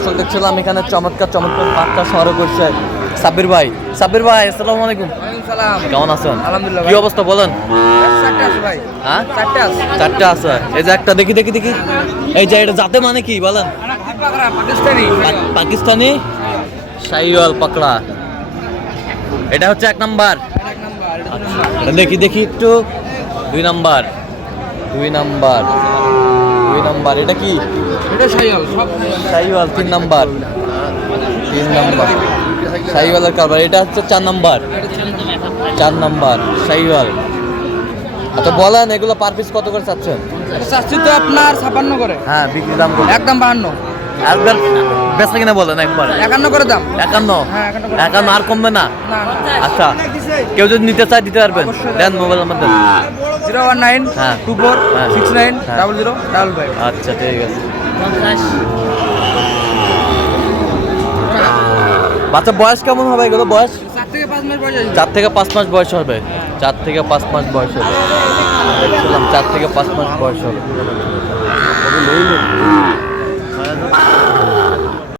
দর্শক দেখছিলাম এখানে চমৎকার চমৎকার বাচ্চা সংগ্রহ করছে সাব্বির ভাই। আসসালামু আলাইকুম। কেমন আছেন? আলহামদুলিল্লাহ। কি অবস্থা বলেন? চারটে আছে ভাই। হ্যাঁ, চারটে আছে। চারটে আছে। এই যে একটা দেখি দেখি দেখি, এই যে এটা জাতে মানে কি বলেন? পাকিস্তানি। পাকিস্তানি শাহিওয়াল পাকড়া, এটা হচ্ছে 1 নাম্বার। আচ্ছা, দেখি দেখি একটু 2 নাম্বার। 2 number, 2 number. এটা কি? এটা শাহিওয়াল, সব শাহিওয়াল 3 নাম্বার। 3 নাম্বার শাহিওয়ালের কারবার। এটা হচ্ছে 4 নাম্বার। 4 নাম্বার শাহিওয়াল। আচ্ছা বলেন, এগুলো পার পিস কত করে চাচ্ছেন? চাচ্ছি তো আপনার 56 করে। হ্যাঁ, বিক্রি দাম কত? একদম 52। একবার বেচা কিনা বলেন একবার। 51 করে দাম। 51? হ্যাঁ, 51 করে। 51 আর কমবে না? না, আচ্ছা, কেউ যদি নিতে চায় দিতে পারবেন? দেন মোবাইল নাম্বার দেন। 019 হ্যাঁ। 24 হ্যাঁ। 69 হ্যাঁ। 00 55। আচ্ছা ঠিক আছে। বাচ্চা বয়স কেমন হবে এগুলো? বয়স 4 থেকে 5 মাস বয়স আছে। 4 থেকে 5 মাস বয়স হবে। 4 থেকে 5 মাস বয়স হবে। দেখছিলাম 4 থেকে 5 মাস বয়স হবে।